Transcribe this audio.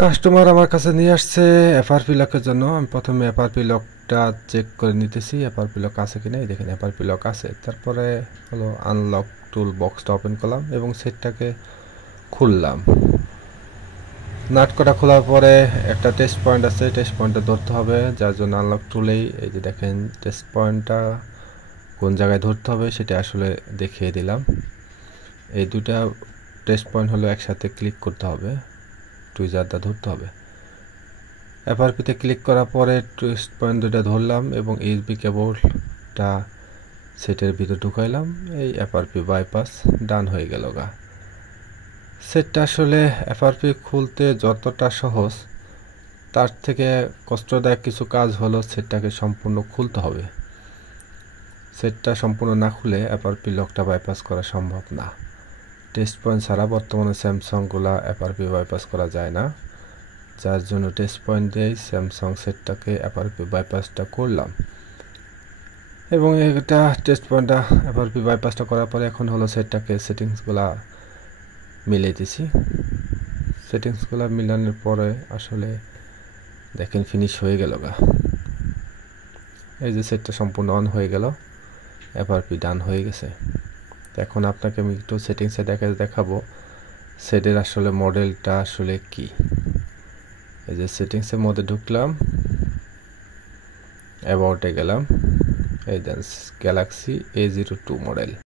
Customer আমার কাছে নিয়ে আসছে এফআরপি লকের জন্য। আমি প্রথমে এফআরপি লকটা চেক করে নিতেছি এফআরপি লক আছে কিনা। এই দেখেন এফআরপি লক আছে। তারপরে হলো আনলক টুল বক্সটা ওপেন করলাম এবং সেটটাকে খুললাম। নাট কটা খোলার পরে একটা টেস্ট পয়েন্ট আছে, টেস্ট পয়েন্টটা ধরতে হবে, যার জন্য আনলক টুলেই এই যে দেখেন টেস্ট পয়েন্টটা কোন জায়গায় ধরতে হবে সেটা আসলে দেখিয়ে দিলাম। এই দুটা টেস্ট পয়েন্ট হলো একসাথে ক্লিক করতে হবে, টুইজারটা ধরতে হবে। এফআরপিতে ক্লিক করার পরে টেস্ট পয়েন্ট দুটা ধরলাম এবং ইউএসবি কেবলটা সেটের ভিতর ঢুকাইলাম। এই এফআরপি বাইপাস ডান হয়ে গেল গা। সেটটা আসলে এফআরপি খুলতে যতটা সহজ তার থেকে কষ্টদায়ক কিছু কাজ হলো সেটটাকে সম্পূর্ণ খুলতে হবে। সেটটা সম্পূর্ণ না খুলে এফআরপি লকটা বাইপাস করা সম্ভব না। টেস্ট পয়েন্ট ছাড়া বর্তমানে স্যামসাংগুলা এফআরপি বাইপাস করা যায় না, যার জন্য টেস্ট পয়েন্ট দিয়েই স্যামসাং সেটটাকে এফআরপি বাইপাসটা করলাম। এবং এটা টেস্ট পয়েন্টটা এফআরপি বাইপাসটা করার পরে এখন হলো সেটটাকে সেটিংসগুলা মিলিয়ে দিছি। সেটিংসগুলা মিলানোর পরে আসলে দেখেন ফিনিশ হয়ে গেল গা। এই যে সেটটা সম্পূর্ণ অন হয়ে গেল, এফআরপি ডান হয়ে গেছে। এখন আপনাকে আমি একটু সেটিংসে দেখাবো সেটের আসলে মডেলটা আসলে কি। এই যে সেটিংসের মধ্যে ঢুকলাম, অ্যাবাউটে গেলাম, এই দেন গ্যালাক্সি A02 মডেল।